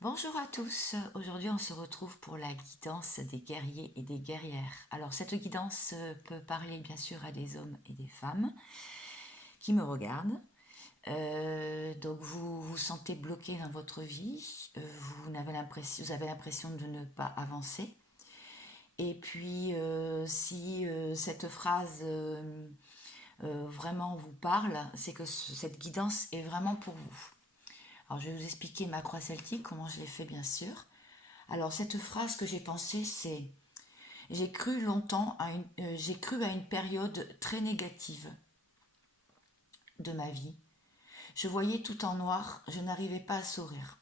Bonjour à tous, aujourd'hui on se retrouve pour la guidance des guerriers et des guerrières. Alors cette guidance peut parler bien sûr à des hommes et des femmes qui me regardent. Donc vous vous sentez bloqué dans votre vie, vous avez l'impression de ne pas avancer. Et puis si cette phrase vraiment vous parle, c'est que cette guidance est vraiment pour vous. Alors je vais vous expliquer ma croix celtique, comment je l'ai fait bien sûr. Alors cette phrase que j'ai pensée, c'est j'ai cru à une période très négative de ma vie. Je voyais tout en noir, je n'arrivais pas à sourire.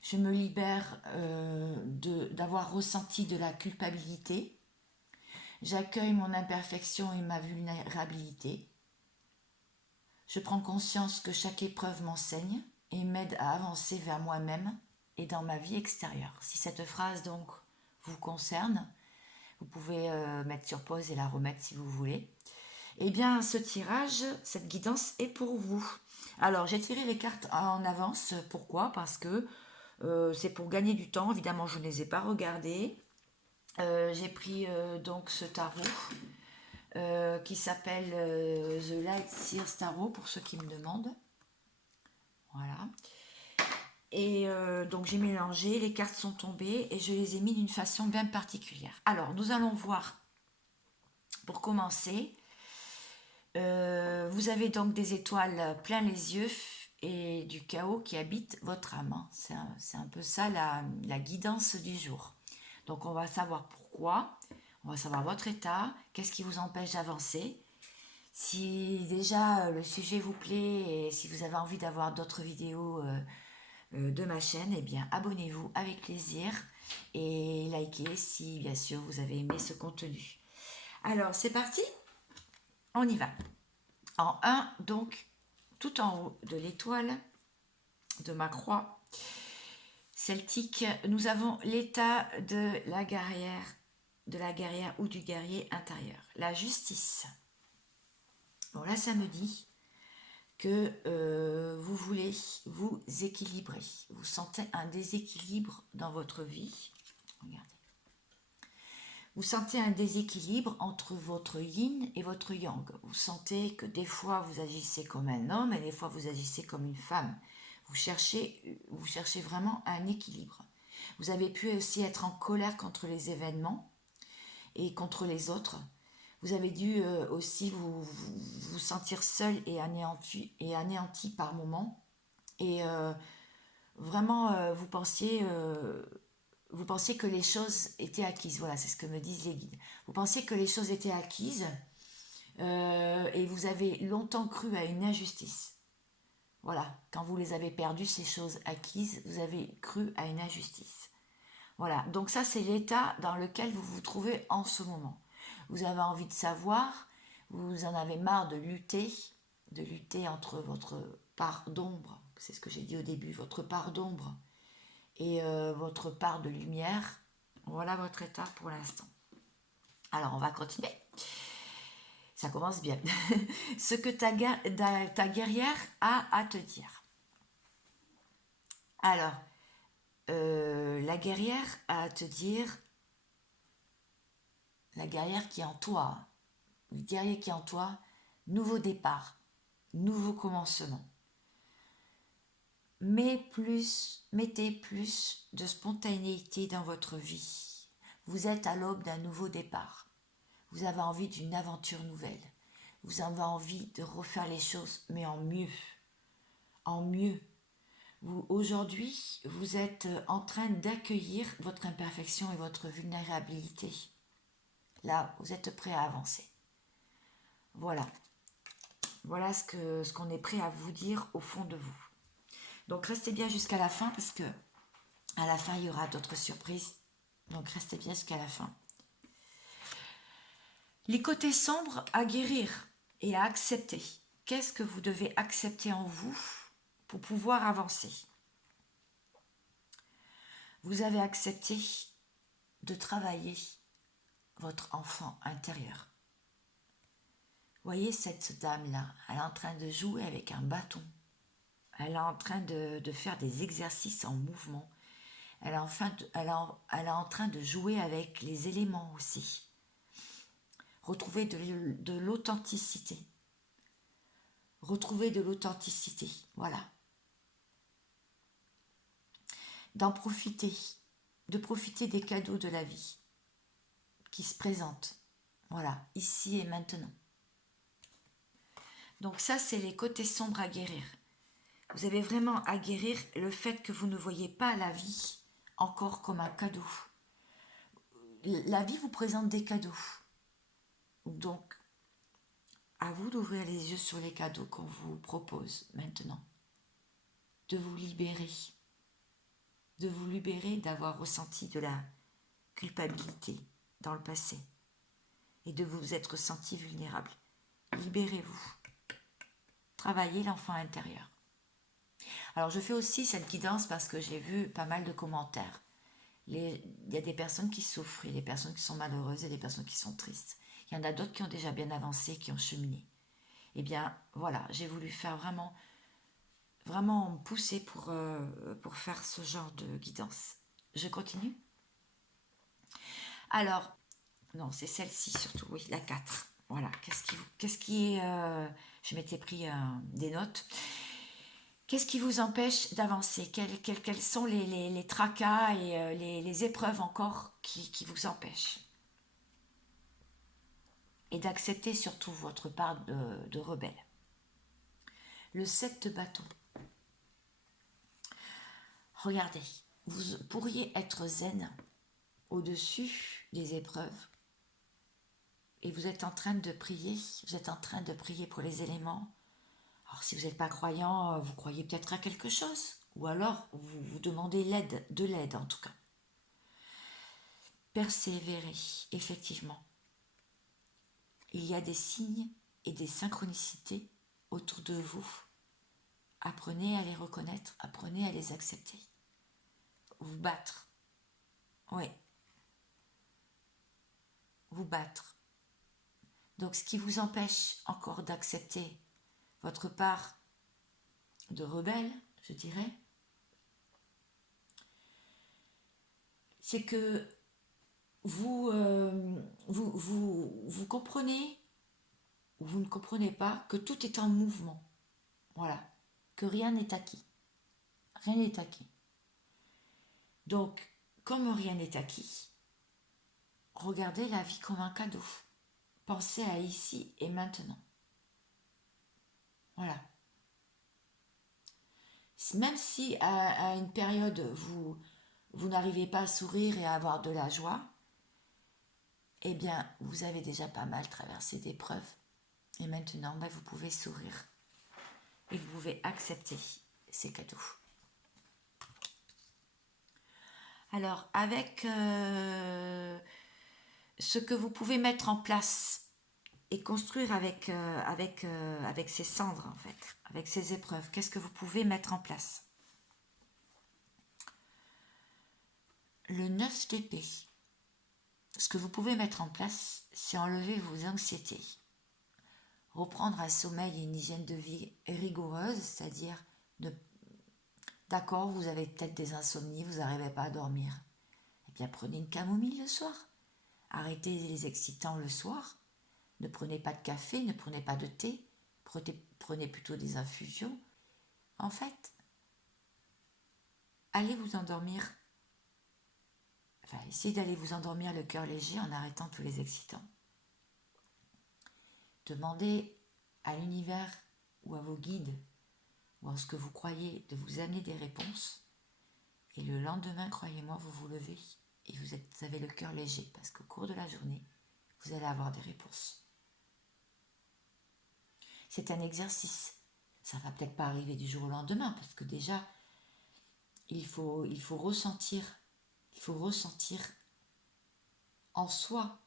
Je me libère d'avoir ressenti de la culpabilité. J'accueille mon imperfection et ma vulnérabilité. Je prends conscience que chaque épreuve m'enseigne et m'aide à avancer vers moi-même et dans ma vie extérieure. Si cette phrase donc vous concerne, vous pouvez mettre sur pause et la remettre si vous voulez. Eh bien, ce tirage, cette guidance est pour vous. Alors, j'ai tiré les cartes en avance. Pourquoi? Parce que c'est pour gagner du temps. Évidemment, je ne les ai pas regardées. J'ai pris donc ce tarot qui s'appelle The Light Seers Tarot pour ceux qui me demandent. Voilà. Et donc j'ai mélangé, les cartes sont tombées et je les ai mis d'une façon bien particulière. Alors, nous allons voir, pour commencer, vous avez donc des étoiles plein les yeux et du chaos qui habite votre âme. C'est un peu ça la guidance du jour. Donc on va savoir pourquoi, on va savoir votre état, qu'est-ce qui vous empêche d'avancer. Si déjà le sujet vous plaît et si vous avez envie d'avoir d'autres vidéos de ma chaîne, eh bien abonnez-vous avec plaisir et likez si bien sûr vous avez aimé ce contenu. Alors c'est parti, on y va. En 1, donc, tout en haut de l'étoile de ma croix celtique, nous avons l'état de la guerrière ou du guerrier intérieur. La justice. Bon, là, ça me dit que vous voulez vous équilibrer. Vous sentez un déséquilibre dans votre vie. Regardez. Vous sentez un déséquilibre entre votre yin et votre yang. Vous sentez que des fois vous agissez comme un homme et des fois vous agissez comme une femme. Vous cherchez vraiment un équilibre. Vous avez pu aussi être en colère contre les événements et contre les autres. Vous avez dû aussi vous sentir seul et anéanti par moments. Et vraiment, vous pensiez que les choses étaient acquises. Voilà, c'est ce que me disent les guides. Vous pensiez que les choses étaient acquises et vous avez longtemps cru à une injustice. Voilà, quand vous les avez perdues, ces choses acquises, vous avez cru à une injustice. Voilà, donc ça c'est l'état dans lequel vous vous trouvez en ce moment. Vous avez envie de savoir, vous en avez marre de lutter entre votre part d'ombre, c'est ce que j'ai dit au début, votre part d'ombre et votre part de lumière. Voilà votre état pour l'instant. Alors on va continuer. Ça commence bien. Ce que ta guerrière a à te dire. Alors, la guerrière a à te dire, la guerrière qui est en toi, le guerrier qui est en toi, nouveau départ, nouveau commencement. Mettez plus de spontanéité dans votre vie. Vous êtes à l'aube d'un nouveau départ. Vous avez envie d'une aventure nouvelle. Vous avez envie de refaire les choses, mais en mieux. En mieux. Aujourd'hui, vous êtes en train d'accueillir votre imperfection et votre vulnérabilité. Là, vous êtes prêt à avancer. Voilà. Voilà ce qu'on est prêt à vous dire au fond de vous. Donc restez bien jusqu'à la fin parce que à la fin il y aura d'autres surprises. Donc restez bien jusqu'à la fin. Les côtés sombres à guérir et à accepter. Qu'est-ce que vous devez accepter en vous pour pouvoir avancer? Vous avez accepté de travailler votre enfant intérieur. Voyez cette dame-là, elle est en train de jouer avec un bâton. Elle est en train de faire des exercices en mouvement. elle est en train de jouer avec les éléments aussi. Retrouver de l'authenticité. Retrouver de l'authenticité, voilà. D'en profiter, de profiter des cadeaux de la vie qui se présentent, voilà, ici et maintenant. Donc ça, c'est les côtés sombres à guérir. Vous avez vraiment à guérir le fait que vous ne voyez pas la vie encore comme un cadeau. La vie vous présente des cadeaux. Donc, à vous d'ouvrir les yeux sur les cadeaux qu'on vous propose maintenant. De vous libérer. De vous libérer d'avoir ressenti de la culpabilité dans le passé. Et de vous être senti vulnérable. Libérez-vous. Travaillez l'enfant intérieur. Alors, je fais aussi cette guidance parce que j'ai vu pas mal de commentaires. Il y a des personnes qui souffrent, il y a des personnes qui sont malheureuses, il y a des personnes qui sont tristes. Il y en a d'autres qui ont déjà bien avancé, qui ont cheminé. Eh bien, voilà, j'ai voulu faire vraiment me pousser pour faire ce genre de guidance. Je continue. Alors, non, c'est celle-ci surtout, oui, la 4. Voilà, qu'est-ce qui est... je m'étais pris des notes. Qu'est-ce qui vous empêche d'avancer? Quels sont les tracas et les épreuves encore qui vous empêchent? Et d'accepter surtout votre part de rebelle. Le 7 de bâton. Regardez, vous pourriez être zen au-dessus des épreuves et vous êtes en train de prier, vous êtes en train de prier pour les éléments. Alors si vous n'êtes pas croyant, vous croyez peut-être à quelque chose ou alors vous demandez de l'aide en tout cas. Persévérez, effectivement. Il y a des signes et des synchronicités autour de vous. Apprenez à les reconnaître, apprenez à les accepter. Vous battre. Oui. Vous battre. Donc ce qui vous empêche encore d'accepter votre part de rebelle, je dirais, c'est que vous comprenez ou vous ne comprenez pas que tout est en mouvement. Voilà. Que rien n'est acquis. Rien n'est acquis. Donc, comme rien n'est acquis, regardez la vie comme un cadeau. Pensez à ici et maintenant. Voilà. Même si à une période vous n'arrivez pas à sourire et à avoir de la joie, eh bien, vous avez déjà pas mal traversé d'épreuves. Et maintenant, vous pouvez sourire. Et vous pouvez accepter ces cadeaux. Alors, avec ce que vous pouvez mettre en place et construire avec ces cendres, en fait, avec ces épreuves, qu'est-ce que vous pouvez mettre en place? Le 9 d'épée. Ce que vous pouvez mettre en place, c'est enlever vos anxiétés. Reprendre un sommeil et une hygiène de vie rigoureuse, c'est-à-dire d'accord, vous avez peut-être des insomnies, vous n'arrivez pas à dormir. Eh bien, prenez une camomille le soir. Arrêtez les excitants le soir. Ne prenez pas de café, ne prenez pas de thé. Prenez plutôt des infusions. En fait, allez vous endormir. Enfin, essayez d'aller vous endormir le cœur léger en arrêtant tous les excitants. Demandez à l'univers ou à vos guides ou à ce que vous croyez de vous amener des réponses. Et le lendemain, croyez-moi, vous vous levez et vous avez le cœur léger parce qu'au cours de la journée, vous allez avoir des réponses. C'est un exercice. Ça ne va peut-être pas arriver du jour au lendemain parce que déjà, il faut ressentir en soi.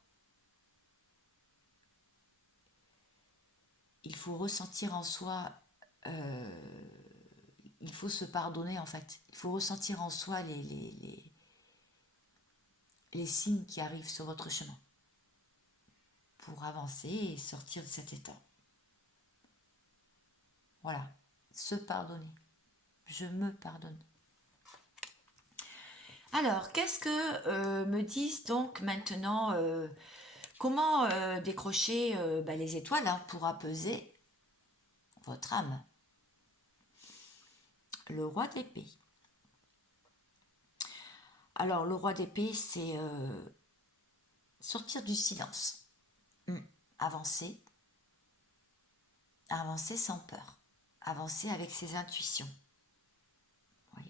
Il faut ressentir en soi, il faut se pardonner en fait. Il faut ressentir en soi les signes qui arrivent sur votre chemin pour avancer et sortir de cet état. Voilà, se pardonner. Je me pardonne. Alors, qu'est-ce que me disent donc maintenant comment décrocher les étoiles hein, pour apaiser votre âme? Le roi d'épée. Alors, le roi d'épée, c'est sortir du silence. Avancer. Avancer sans peur. Avancer avec ses intuitions. Oui,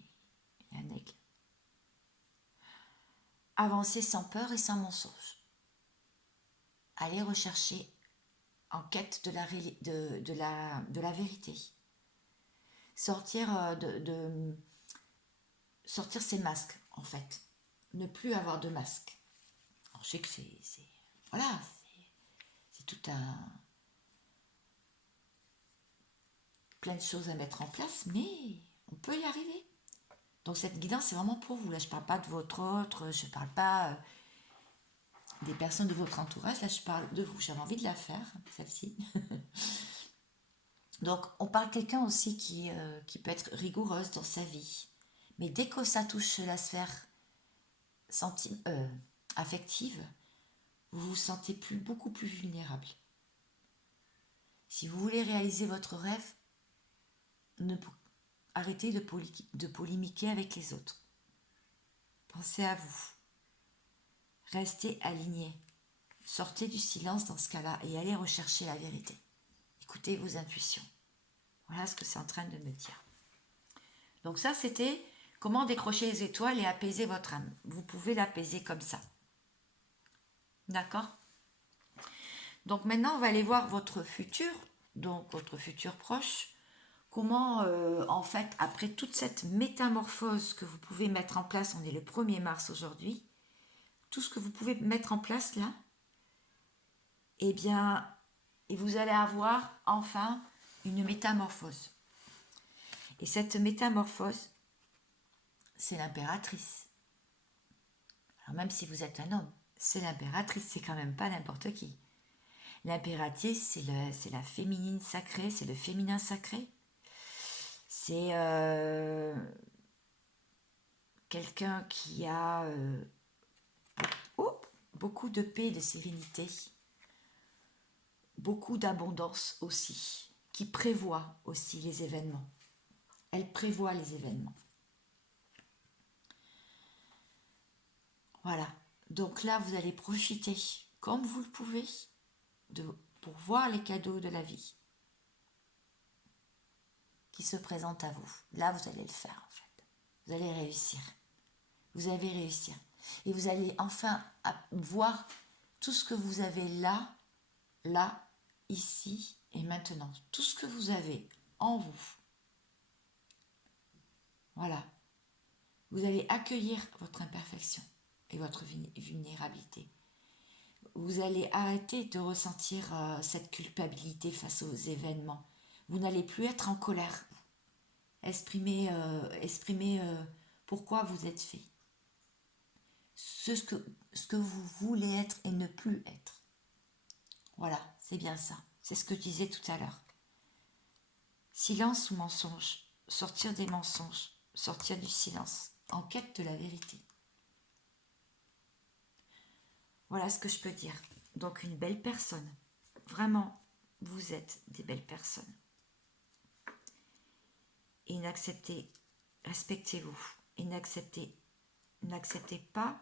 il y a un aigle. Avancer sans peur et sans mensonge. Aller rechercher en quête de la vérité. Sortir sortir ses masques, en fait. Ne plus avoir de masque. Alors, je sais que voilà, c'est tout un plein de choses à mettre en place, mais on peut y arriver. Donc cette guidance, c'est vraiment pour vous. Là, je ne parle pas de votre autre, je ne parle pas des personnes de votre entourage, là, je parle de vous. J'avais envie de la faire, celle-ci. Donc, on parle de quelqu'un aussi qui peut être rigoureuse dans sa vie. Mais dès que ça touche la sphère affective, vous vous sentez beaucoup plus vulnérable. Si vous voulez réaliser votre rêve, arrêtez de polémiquer avec les autres. Pensez à vous. Restez aligné. Sortez du silence dans ce cas-là et allez rechercher la vérité. Écoutez vos intuitions. Voilà ce que c'est en train de me dire. Donc ça, c'était comment décrocher les étoiles et apaiser votre âme. Vous pouvez l'apaiser comme ça. D'accord? Donc maintenant, on va aller voir votre futur, donc votre futur proche. Comment, en fait, après toute cette métamorphose que vous pouvez mettre en place, on est le 1er mars aujourd'hui, tout ce que vous pouvez mettre en place là, eh bien, et vous allez avoir enfin une métamorphose. Et cette métamorphose, c'est l'impératrice. Alors même si vous êtes un homme, c'est l'impératrice, c'est quand même pas n'importe qui. L'impératrice, c'est la féminine sacrée, c'est le féminin sacré. C'est quelqu'un qui a beaucoup de paix et de sérénité, beaucoup d'abondance aussi, qui prévoit aussi les événements. Elle prévoit les événements. Voilà. Donc là, vous allez profiter, comme vous le pouvez, pour voir les cadeaux de la vie qui se présentent à vous. Là, vous allez le faire, en fait. Vous allez réussir. Vous allez réussir. Et vous allez enfin voir tout ce que vous avez là, ici et maintenant. Tout ce que vous avez en vous. Voilà. Vous allez accueillir votre imperfection et votre vulnérabilité. Vous allez arrêter de ressentir cette culpabilité face aux événements. Vous n'allez plus être en colère. Exprimez pourquoi vous êtes fait. Ce que vous voulez être et ne plus être. Voilà, c'est bien ça. C'est ce que je disais tout à l'heure. Silence ou mensonge. Sortir des mensonges. Sortir du silence. En quête de la vérité. Voilà ce que je peux dire. Donc une belle personne. Vraiment, vous êtes des belles personnes. Et n'acceptez, respectez-vous. Et n'acceptez pas,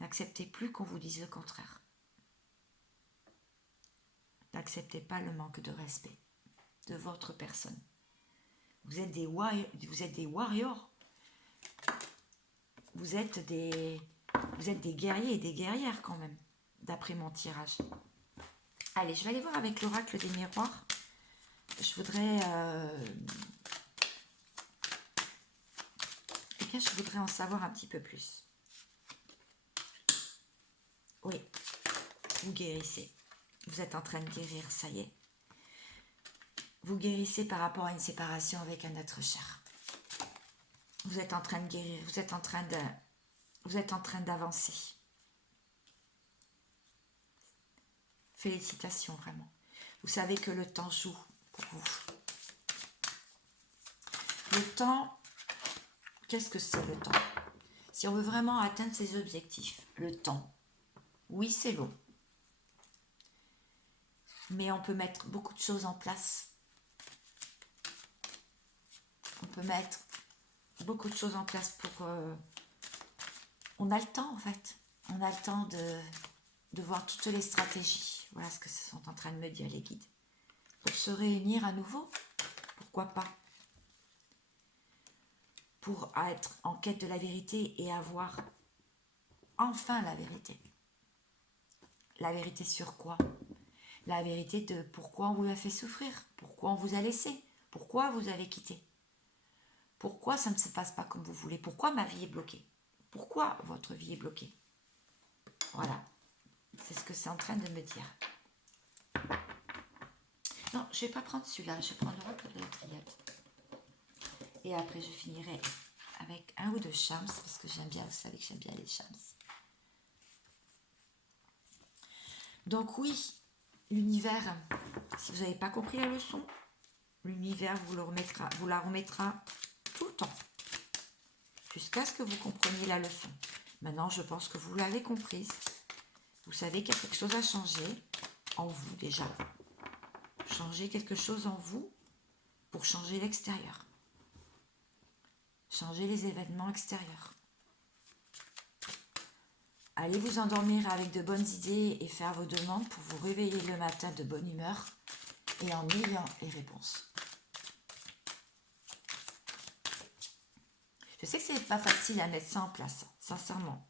n'acceptez plus qu'on vous dise le contraire. N'acceptez pas le manque de respect de votre personne. Vous êtes des warriors. Vous êtes des guerriers et des guerrières quand même, d'après mon tirage. Allez, je vais aller voir avec l'oracle des miroirs. Je voudrais en savoir un petit peu plus. Oui, vous guérissez. Vous êtes en train de guérir, ça y est. Vous guérissez par rapport à une séparation avec un être cher. Vous êtes en train de guérir, vous êtes en train d'avancer. Félicitations, vraiment. Vous savez que le temps joue pour vous. Le temps, qu'est-ce que c'est le temps? Si on veut vraiment atteindre ses objectifs, le temps, oui, c'est long. Mais on peut mettre beaucoup de choses en place. On peut mettre beaucoup de choses en place pour... on a le temps, en fait. On a le temps de voir toutes les stratégies. Voilà ce que sont en train de me dire les guides. Pour se réunir à nouveau, pourquoi pas? Pour être en quête de la vérité et avoir enfin la vérité. La vérité sur quoi? La vérité de pourquoi on vous a fait souffrir, pourquoi on vous a laissé, pourquoi vous avez quitté, pourquoi ça ne se passe pas comme vous voulez, pourquoi ma vie est bloquée, pourquoi votre vie est bloquée. Voilà, c'est ce que c'est en train de me dire. Non, je ne vais pas prendre celui-là, je vais prendre le repos de la triade. Et après, je finirai avec un ou deux charms, parce que j'aime bien, vous savez que j'aime bien les charms. Donc oui, l'univers, si vous n'avez pas compris la leçon, l'univers vous la remettra tout le temps, jusqu'à ce que vous compreniez la leçon. Maintenant, je pense que vous l'avez comprise. Vous savez qu'il y a quelque chose à changer en vous déjà. Changer quelque chose en vous pour changer l'extérieur. Changer les événements extérieurs. Allez vous endormir avec de bonnes idées et faire vos demandes pour vous réveiller le matin de bonne humeur et en ayant les réponses. Je sais que ce n'est pas facile à mettre ça en place, sincèrement.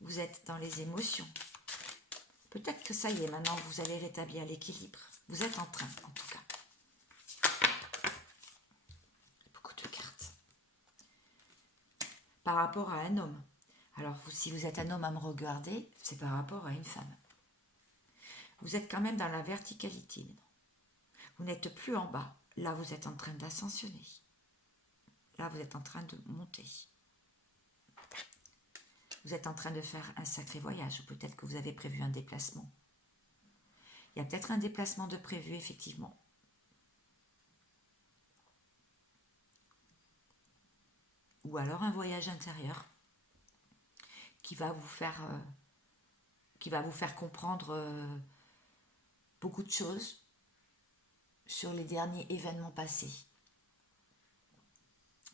Vous êtes dans les émotions. Peut-être que ça y est, maintenant vous allez rétablir l'équilibre. Vous êtes en train, en tout cas. Beaucoup de cartes. Par rapport à un homme. Alors, si vous êtes un homme à me regarder, c'est par rapport à une femme. Vous êtes quand même dans la verticalité maintenant. Vous n'êtes plus en bas. Là, vous êtes en train d'ascensionner. Là, vous êtes en train de monter. Vous êtes en train de faire un sacré voyage, ou peut-être que vous avez prévu un déplacement. Il y a peut-être un déplacement de prévu, effectivement. Ou alors un voyage intérieur qui va vous faire comprendre beaucoup de choses sur les derniers événements passés.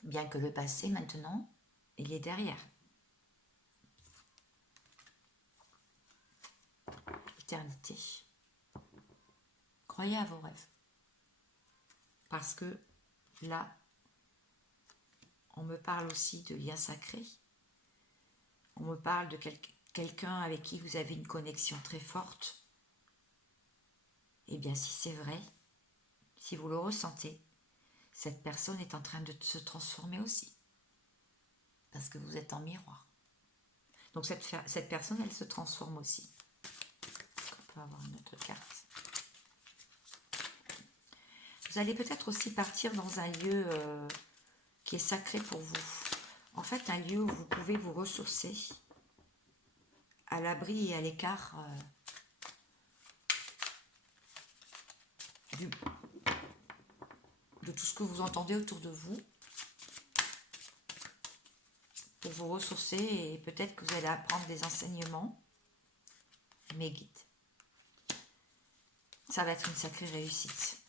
Bien que le passé, maintenant, il est derrière. Éternité. Croyez à vos rêves. Parce que là, on me parle aussi de liens sacrés. On me parle de quelqu'un avec qui vous avez une connexion très forte. Eh bien, si c'est vrai, si vous le ressentez, cette personne est en train de se transformer aussi. Parce que vous êtes en miroir. Donc cette personne, elle se transforme aussi. On peut avoir une autre carte. Vous allez peut-être aussi partir dans un lieu qui est sacré pour vous. En fait, un lieu où vous pouvez vous ressourcer à l'abri et à l'écart de tout ce que vous entendez autour de vous, pour vous ressourcer, et peut-être que vous allez apprendre des enseignements. Mes guides. Ça va être une sacrée réussite.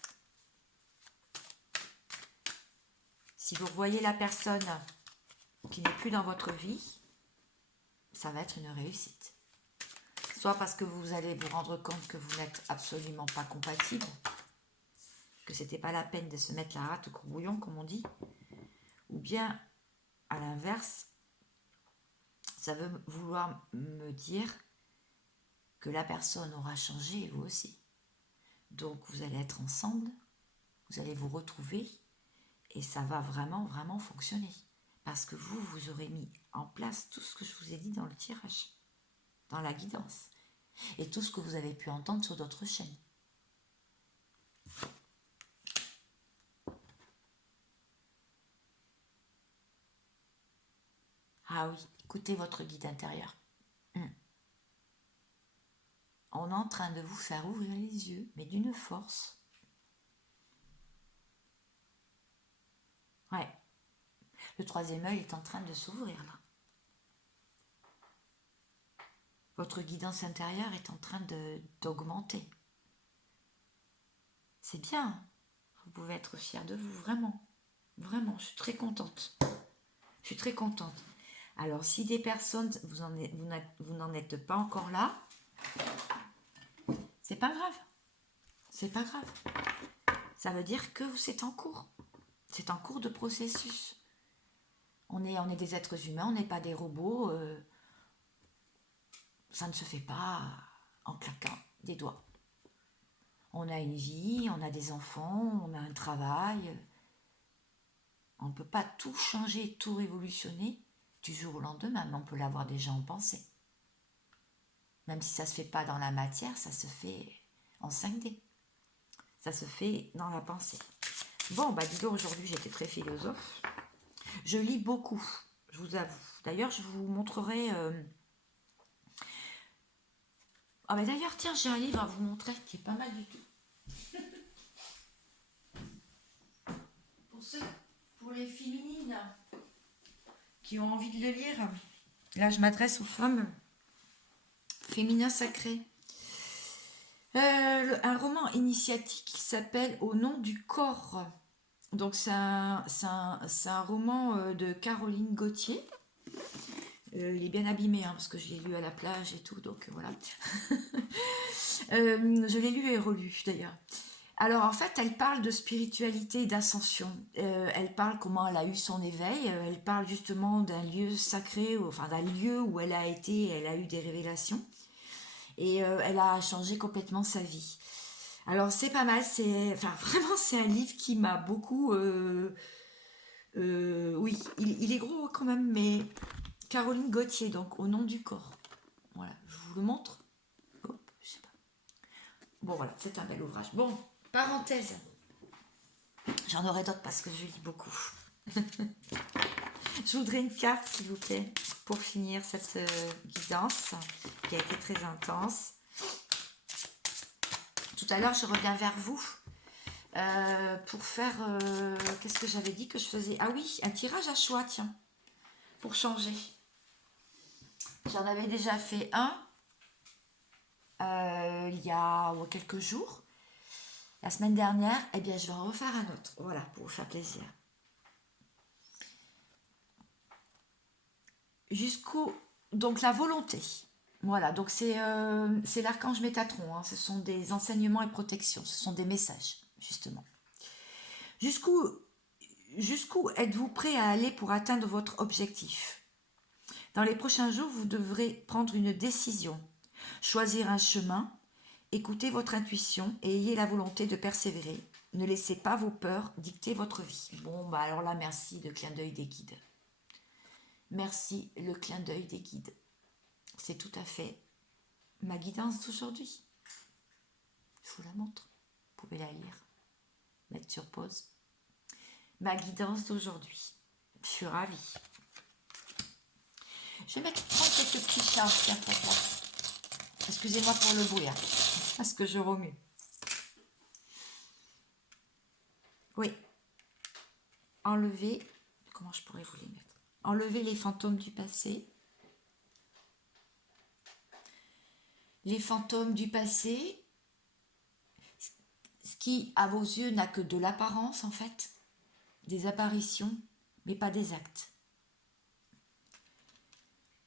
Si vous voyez la personne qui n'est plus dans votre vie, ça va être une réussite. Soit parce que vous allez vous rendre compte que vous n'êtes absolument pas compatible, que c'était pas la peine de se mettre la rate au courbouillon, comme on dit, ou bien, à l'inverse, ça veut vouloir me dire que la personne aura changé et vous aussi. Donc, vous allez être ensemble, vous allez vous retrouver, et ça va vraiment, vraiment fonctionner. Parce que vous aurez mis en place tout ce que je vous ai dit dans le tirage, dans la guidance, et tout ce que vous avez pu entendre sur d'autres chaînes. Ah oui, écoutez votre guide intérieur. On est en train de vous faire ouvrir les yeux, mais d'une force. Ouais. Le troisième œil est en train de s'ouvrir là. Votre guidance intérieure est en train d'augmenter. C'est bien. Vous pouvez être fier de vous, vraiment. Vraiment, je suis très contente. Je suis très contente. Alors, si des personnes, vous n'en êtes pas encore là, c'est pas grave. C'est pas grave. Ça veut dire que c'est en cours. C'est en cours de processus. On est des êtres humains, on n'est pas des robots. Ça ne se fait pas en claquant des doigts. On a une vie, on a des enfants, on a un travail. On ne peut pas tout changer, tout révolutionner du jour au lendemain, mais on peut l'avoir déjà en pensée. Même si ça ne se fait pas dans la matière, ça se fait en 5D. Ça se fait dans la pensée. Bon, bah dis donc, aujourd'hui j'étais très philosophe. Je lis beaucoup, je vous avoue. D'ailleurs, je vous montrerai... Ah mais d'ailleurs, tiens, j'ai un livre à vous montrer qui est pas mal du tout. Pour les féminines qui ont envie de le lire, là je m'adresse aux femmes. Féminin sacré. Un roman initiatique qui s'appelle Au nom du corps. Donc c'est un roman de Caroline Gauthier. Il est bien abîmé parce que je l'ai lu à la plage et tout, donc voilà. Je l'ai lu et relu d'ailleurs. Alors en fait, elle parle de spiritualité et d'ascension. Elle parle comment elle a eu son éveil. Elle parle justement d'un lieu sacré, enfin d'un lieu où elle a été, elle a eu des révélations. Et elle a changé complètement sa vie. Alors c'est pas mal, vraiment c'est un livre qui m'a beaucoup... oui, il est gros quand même, mais Caroline Gauthier, donc Au nom du corps. Voilà, je vous le montre. Hop, je sais pas. Bon voilà, c'est un bel ouvrage. Bon, parenthèse. J'en aurai d'autres parce que je lis beaucoup. Je voudrais une carte, s'il vous plaît, pour finir cette guidance qui a été très intense. Tout à l'heure, je reviens vers vous pour faire... qu'est-ce que j'avais dit que je faisais? Ah oui, un tirage à choix, tiens, pour changer. J'en avais déjà fait un il y a quelques jours. La semaine dernière, eh bien, je vais en refaire un autre. Voilà, pour vous faire plaisir. Donc, la volonté. Voilà, donc c'est l'archange Métatron. Ce sont des enseignements et protections. Ce sont des messages, justement. Jusqu'où êtes-vous prêt à aller pour atteindre votre objectif? Dans les prochains jours, vous devrez prendre une décision, choisir un chemin, écoutez votre intuition et ayez la volonté de persévérer. Ne laissez pas vos peurs dicter votre vie. Bon, bah alors là, merci le clin d'œil des guides. Merci le clin d'œil des guides. C'est tout à fait ma guidance d'aujourd'hui. Je vous la montre. Vous pouvez la lire. Mettre sur pause. Ma guidance d'aujourd'hui. Je suis ravie. Je vais prendre quelques petits chats. Tiens, excusez-moi pour le bruit, parce que je remue. Oui. Enlever. Comment je pourrais vous les mettre? Enlever les fantômes du passé. Les fantômes du passé, ce qui, à vos yeux, n'a que de l'apparence, en fait. Des apparitions, mais pas des actes.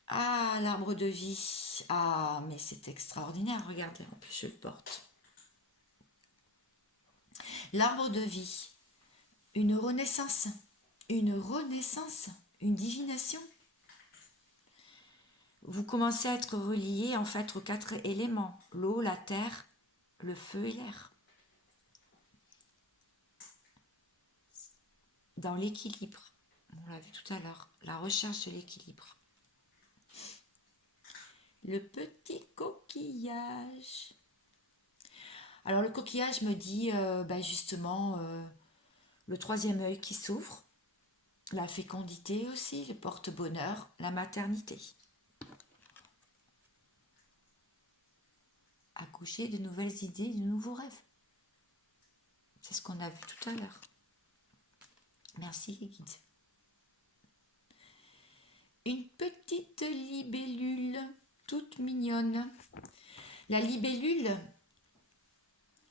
Ah, l'arbre de vie. Ah, mais c'est extraordinaire. Regardez, en plus, je le porte. L'arbre de vie. Une renaissance. Une renaissance. Une divination. Vous commencez à être relié, en fait, aux 4 éléments. L'eau, la terre, le feu et l'air. Dans l'équilibre. On l'a vu tout à l'heure. La recherche de l'équilibre. Le petit coquillage. Alors le coquillage me dit justement le 3e œil qui s'ouvre, la fécondité aussi, le porte-bonheur, la maternité. Accoucher de nouvelles idées, de nouveaux rêves. C'est ce qu'on a vu tout à l'heure. Merci les guides. Une petite libellule toute mignonne. La libellule,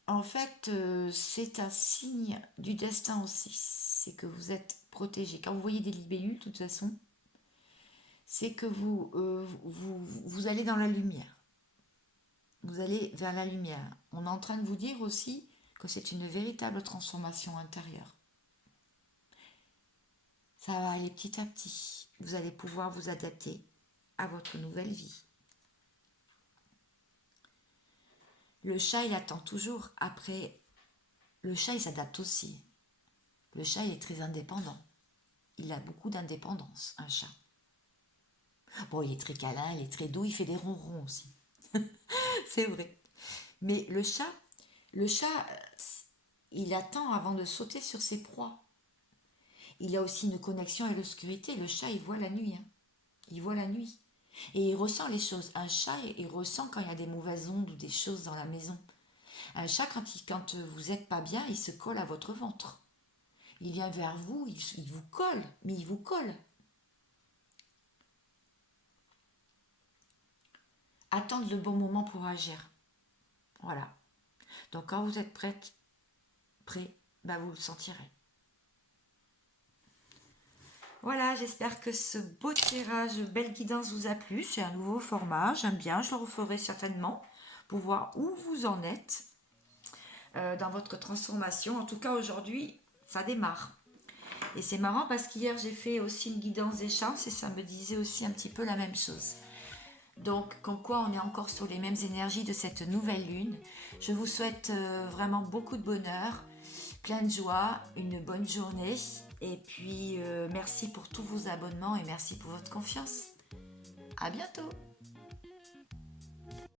en fait, c'est un signe du destin aussi. C'est que vous êtes protégé. Quand vous voyez des libellules, de toute façon, c'est que vous allez dans la lumière. Vous allez vers la lumière. On est en train de vous dire aussi que c'est une véritable transformation intérieure. Ça va aller petit à petit. Vous allez pouvoir vous adapter à votre nouvelle vie. Le chat, il attend toujours après. Le chat, il s'adapte aussi. Le chat, il est très indépendant. Il a beaucoup d'indépendance, un chat. Bon, il est très câlin, il est très doux, il fait des ronrons aussi. C'est vrai. Mais le chat, il attend avant de sauter sur ses proies. Il a aussi une connexion avec l'obscurité. Le chat, il voit la nuit. Hein. Il voit la nuit. Et il ressent les choses. Un chat, il ressent quand il y a des mauvaises ondes ou des choses dans la maison. Un chat, quand vous n'êtes pas bien, il se colle à votre ventre. Il vient vers vous, il vous colle, mais il vous colle. Attendre le bon moment pour agir. Voilà. Donc quand vous êtes prêt, bah vous le sentirez. Voilà, j'espère que ce beau tirage, belle guidance vous a plu. C'est un nouveau format, j'aime bien, je le referai certainement pour voir où vous en êtes dans votre transformation. En tout cas, aujourd'hui, ça démarre. Et c'est marrant parce qu'hier, j'ai fait aussi une guidance des chances et ça me disait aussi un petit peu la même chose. Donc, comme quoi on est encore sur les mêmes énergies de cette nouvelle lune. Je vous souhaite vraiment beaucoup de bonheur, plein de joie, une bonne journée. Et puis, merci pour tous vos abonnements et merci pour votre confiance. À bientôt!